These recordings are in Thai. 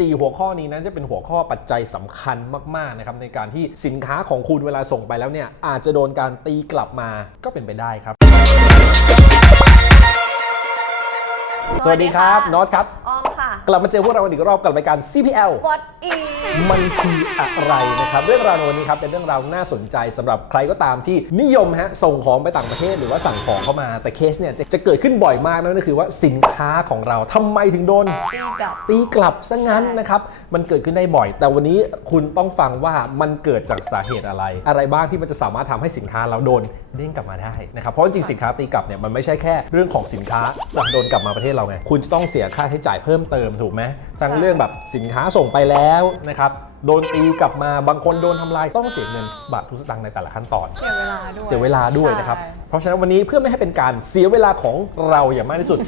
4 หัวข้อนี้นั้นจะเป็นหัวข้อปัจจัยสำคัญมากๆนะครับในการที่สินค้าของคุณเวลาส่งไปแล้วเนี่ยอาจจะโดนการตีกลับมาก็เป็นไปได้ครับ สวัสดีครับน็อตครับ ออมค่ะ กลับมาเจอพวกเราอีกรอบกับรายการ CPL What is มันคืออะไรนะครับ เรื่องราวในวันนี้ครับเป็นเรื่องราวน่าสนใจสำหรับใครก็ตามที่นิยมฮะส่งของไปต่างประเทศหรือว่าสั่งของเข้ามาแต่เคสเนี่ยจะจะเกิดขึ้นบ่อยมากนั่นก็คือว่าสินค้าของเราทำไมถึงโดน ตีกับ ตีกลับซะงั้นนะครับ มันเกิดขึ้นได้บ่อย แต่วันนี้คุณต้องฟังว่ามันเกิดจากสาเหตุอะไร อะไรบ้างที่มันจะสามารถทำให้สินค้าเราโดนเด้งกลับมาได้นะครับ เพราะจริงๆสินค้าตีกลับเนี่ยมันไม่ใช่แค่เรื่องของสินค้าโดนกลับมาประเทศเราไง คุณจะต้องเสียค่าใช้จ่ายเพิ่มเติมถูกไหมทั้งเรื่องแบบสินค้าส่งไปแล้วนะครับ โดนตีกลับมาบางคนโดนทำลายต้องเสียเงินบาททุกสตางค์ในแต่ละขั้นตอน เสียเวลาด้วยเสียเวลาด้วยนะครับใช่เพราะฉะนั้นวันนี้เพื่อไม่ให้เป็นการเสียเวลาของเราอย่างมากที่สุด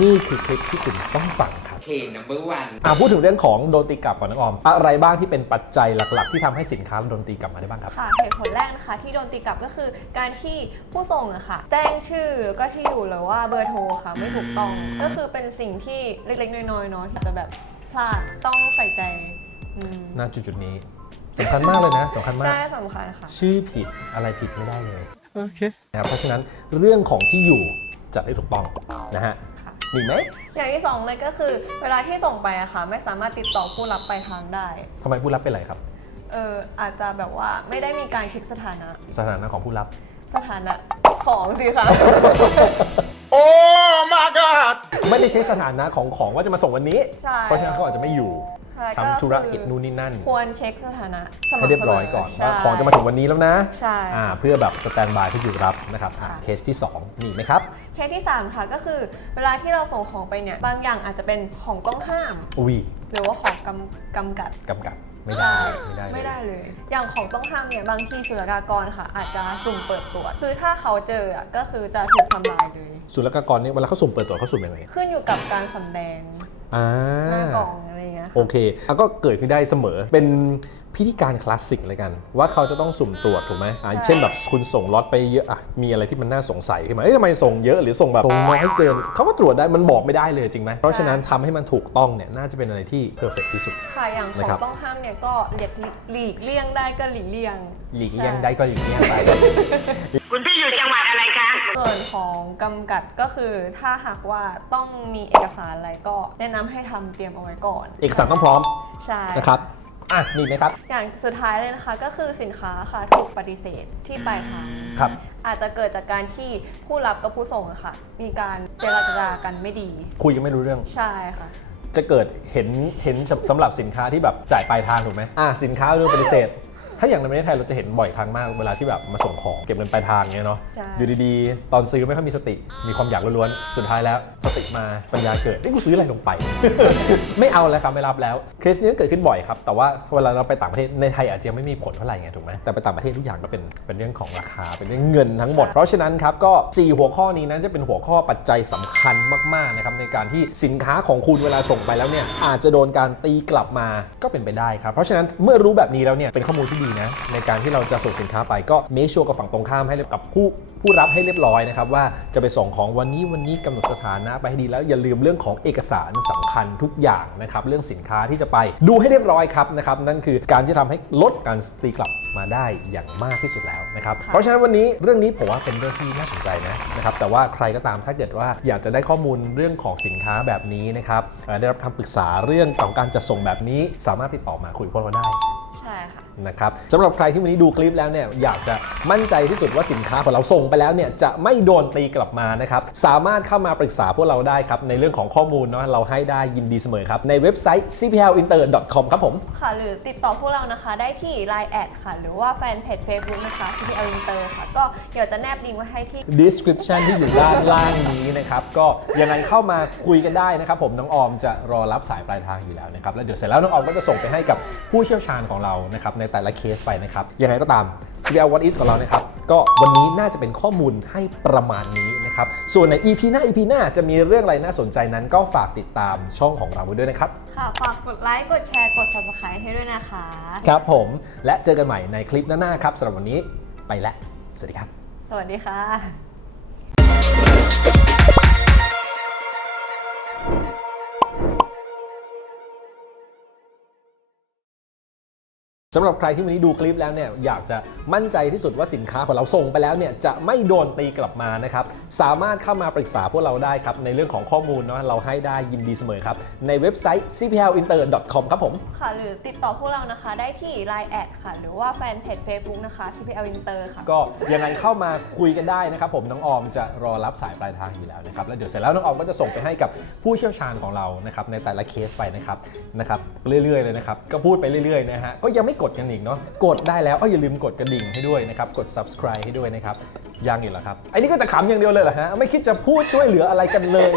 นี่คือคลิปที่คุณต้องฟังครับเค number one อะพูดถึงเรื่องของโดนตีกลับก่อนน้องออม อะไรบ้างที่เป็นปัจจัยหลัก ๆ ที่ทำให้สินค้าโดนตีกลับมาได้บ้างครับ ค่ะเหตุผลแรกนะคะที่โดนตีกลับก็คือการที่ผู้ส่งอะค่ะ แจ้งชื่อแล้วก็ที่อยู่หรือว่าเบอร์โทรค่ะ ไม่ถูกต้อง ก็คือเป็นสิ่งที่เล็กๆน้อยๆเนาะอาจจะแบบพลาดต้องใส่ใจ อืมณจุดๆนี้สำคัญมากเลยนะสำคัญมาก ใช่สำคัญค่ะ ชื่อผิดอะไรผิดไม่ได้เลยโอเคนะครับเพราะฉะนั้นเรื่องของที่อยู่จัดให้ถูกต้องนะฮะค่ะ มีไหมอย่างที่สองเลยก็คือ เวลาที่ส่งไปอะค่ะ ไม่สามารถติดต่อผู้รับปลายทางได้ ทำไมผู้รับเป็นไรครับ เอออาจจะแบบว่าไม่ได้มีการเช็คสถานะ สถานะของผู้รับ สถานะของสิคะโอ้ my god ไม่ได้ใช้สถานะของของว่าจะมาส่งวันนี้ ใช่ เพราะฉะนั้นเขาอาจจะไม่อยู่ใช่ ทำธุรกิจคือนู่นนี่นั่น ควรเช็คสถานะสให้ม่ำเรียบร้อยก่อนเสมว่าของจะมาถึงวันนี้แล้วนะใช่อ่าเพื่อแบบสแตนบายเพื่ออยู่รับนะครับอะค่ะเคสที่สองมีไหมครับ เคสที่ 3 ค่ะก็คือเวลาที่เราส่งของไปเนี่ยบางอย่างอาจจะเป็นของต้องห้ามอุ้ยหรือว่าของกำกำกัดกำกับไม่ได้ไม่ได้ไม่ได้เลย อย่างของต้องห้ามเนี่ยบางทีศุลกากรค่ะ อาจจะสุ่มเปิดตรวจคือถ้าเขาเจออะก็คือจะถูกทำลายเลยศุลกากรเนี่ยเวลาเขาสุ่มเปิดตัวเขาสุ่มยังไงขึ้นอยู่กับการสำแดงอ่าหน้ากล่อง อะไรอย่างเงี้ยโอค่ะเคแล้วก็เกิดขึ้นได้เสมอ เป็นพิธีการคลาสสิกเลยกัน ว่าเขาจะต้องสุ่มตรวจถูกไหมอ่าเช่นแบบคุณส่งล็อตไปเยอะอะมีอะไรที่มันน่าสงสัยขึ้นมาเอ้ยทำไมส่งเยอะหรือส่งแบบส่งน้อยเกินเขาก็ตรวจได้มันบอกไม่ได้เลยจริงไหมเพราะฉะนั้นทำให้มันถูกต้องเนี่ยน่าจะเป็นอะไรที่เพอร์เฟกที่สุด ค่ะอย่างขอนะงครับต้องห้ามเนี่ยก็หลีกหลีกเลี่ยงได้ก็หลีกเลี่ยง หลีกเลี่ยงได้ก็หลีกเลี่ยงไป คุณพี่อยู่จังหวัดอะไรคะ ส่วนของกำกัดก็คือถ้าหากว่าต้องมีเอกสารอะไรก็แนะนำให้ทำเตรียมเอาไว้ก่อนเอกสารต้องพร้อมใช่ นะครับอะมีไหมครับอย่างสุดท้ายเลยนะคะก็คือสินค้าค่ะถูกปฏิเสธที่ปลายทางครับ อาจจะเกิดจากการที่ผู้รับกับผู้ส่งอะค่ะ มีการเจรจากันไม่ดี คุยกันไม่รู้เรื่อง ใช่ค่ะ จะเกิดเห็นเห็นสำสำหรับสินค้าที่แบบจ่ายปลายทางถูกไหมอะสินค้าโดนปฏิเสธ ถ้าอย่างในประเทศไทยเราจะเห็นบ่อยครั้งมากเวลาที่แบบมาส่งของเก็บเงินปลายทางเงี้ยเนาะใช่ อยู่ดีๆ ตอนซื้อไม่ค่อยมีสติ มีความอยากล้วนๆ สุดท้ายแล้ว สติมาปัญญาเกิดเอ้ยกูซื้ออะไรลงไป ไม่เอาแล้วครับไม่รับแล้วเคสนี้ก็เกิดขึ้นบ่อยครับ แต่ว่าเวลาเราไปต่างประเทศในไทยอาจจะยังไม่มีผลเท่าไหร่ไงถูกไหมแต่ไปต่างประเทศทุกอย่างก็เป็นเป็นเรื่องของราคาเป็นเรื่องเงินทั้งหมด เพราะฉะนั้นครับก็ 4 หัวข้อนี้นั้นจะเป็นหัวข้อปัจจัยสำคัญมากๆนะครับในการที่สินค้าของคุณเวลาส่งไปแล้วเนี่ยอาจจะโดนการตีกลับมาก็เป็นไปได้ครับเพราะฉะนั้นเมื่อรู้แบบนี้แล้วเนี่ยเป็นข้อมูลที่ดีนะในการที่เราจะส่งสินค้าไปก็เมคชัวร์กับฝั่งตรงข้ามให้เรียบกับผู้ผู้รับให้เรียบร้อยนะครับว่าจะไปส่งของวันนี้วันนี้กำหนดสถานะไปให้ดีแล้วอย่าลืมเรื่องของเอกสารสำคัญทุกอย่างนะครับเรื่องสินค้าที่จะไปดูให้เรียบร้อยครับนะครับนั่นคือการที่ทำให้ลดการตีกลับมาได้อย่างมากที่สุดแล้วนะครับค่ะเพราะฉะนั้นวันนี้เรื่องนี้ผมว่าเป็นเรื่องที่น่าสนใจนะนะครับแต่ว่าใครก็ตามถ้าเกิดว่าอยากจะได้ข้อมูลเรื่องของสินค้าแบบนี้นะครับเอ่อได้รับคำปรึกษาเรื่องของการจัดส่งแบบนี้ สามารถติดต่อมาคุยกับพวกเราได้ใช่ค่ะ นะครับสำหรับใครที่วันนี้ดูคลิปแล้วเนี่ยอยากจะมั่นใจที่สุดว่าสินค้าของเราส่งไปแล้วเนี่ยจะไม่โดนตีกลับมานะครับสามารถเข้ามาปรึกษาพวกเราได้ครับในเรื่องของข้อมูลเนาะเราให้ได้ยินดีเสมอครับในเว็บไซต์ cplinter.com ครับผมค่ะ หรือติดต่อพวกเรานะคะได้ที่ Line แอดค่ะ หรือว่าแฟนเพจ Facebook นะคะ CPL Inter ค่ะ ก็เดี๋ยวจะแนบลิงก์ไว้ให้ที่ description ที่อยู่ด้านล่างนี้นะครับก็ยังไงเข้ามาคุยกันได้นะครับผมน้องออมจะรอรับสายปลายทางอยู่แล้วนะครับแล้วเดี๋ยวเสร็จแล้วน้องออมก็จะส่งไปให้กับผู้เชี่ยวชาญของเรานะครับในแต่ละเคสไปนะครับ ยังไงก็ตาม CPL What Is ของเรานะครับ ก็วันนี้น่าจะเป็นข้อมูลให้ประมาณนี้นะครับ ส่วนใน EP หน้า EP หน้าจะมีเรื่องอะไรน่าสนใจนั้น ก็ฝากติดตามช่องของเราไว้ด้วยนะครับ ค่ะ ฝากกดไลค์ กดแชร์ กด Subscribe ให้ด้วยนะคะ ครับผม และเจอกันใหม่ในคลิปหน้าๆครับสำหรับวันนี้ไปแล้ว สวัสดีครับ สวัสดีค่ะ สำหรับใครที่วันนี้ดูคลิปแล้วเนี่ยอยากจะมั่นใจที่สุดว่าสินค้าของเราส่งไปแล้วเนี่ยจะไม่โดนตีกลับมานะครับสามารถเข้ามาปรึกษาพวกเราได้ครับในเรื่องของข้อมูลเนาะเราให้ได้ยินดีเสมอครับ ในเว็บไซต์ cplinter.com ครับผม ค่ะ หรือติดต่อพวกเรานะคะได้ที่ Line แอดค่ะ หรือว่าแฟนเพจ Facebook นะคะ CPL Inter ค่ะ ก็ยังไงเข้ามาคุยกันได้นะครับผมน้องออมจะรอรับสายปลายทางอยู่แล้วนะครับแล้วเดี๋ยวเสร็จแล้วน้องออมก็จะส่งไปให้กับผู้เชี่ยวชาญของเรานะครับในแต่ละเคสไปนะครับนะครับเรื่อยๆเลยนะครับก็พูดไปเรื่อยๆนะฮะก็ยังไม่กดกันอีกเนาะกดได้แล้วก็อย่าลืมกดกระดิ่งให้ด้วยนะครับกด subscribe ให้ด้วยนะครับยังอีกเหรอครับไอ้นี่ก็จะขำอย่างเดียวเลยเหรอฮะไม่คิดจะพูดช่วยเหลืออะไรกันเลย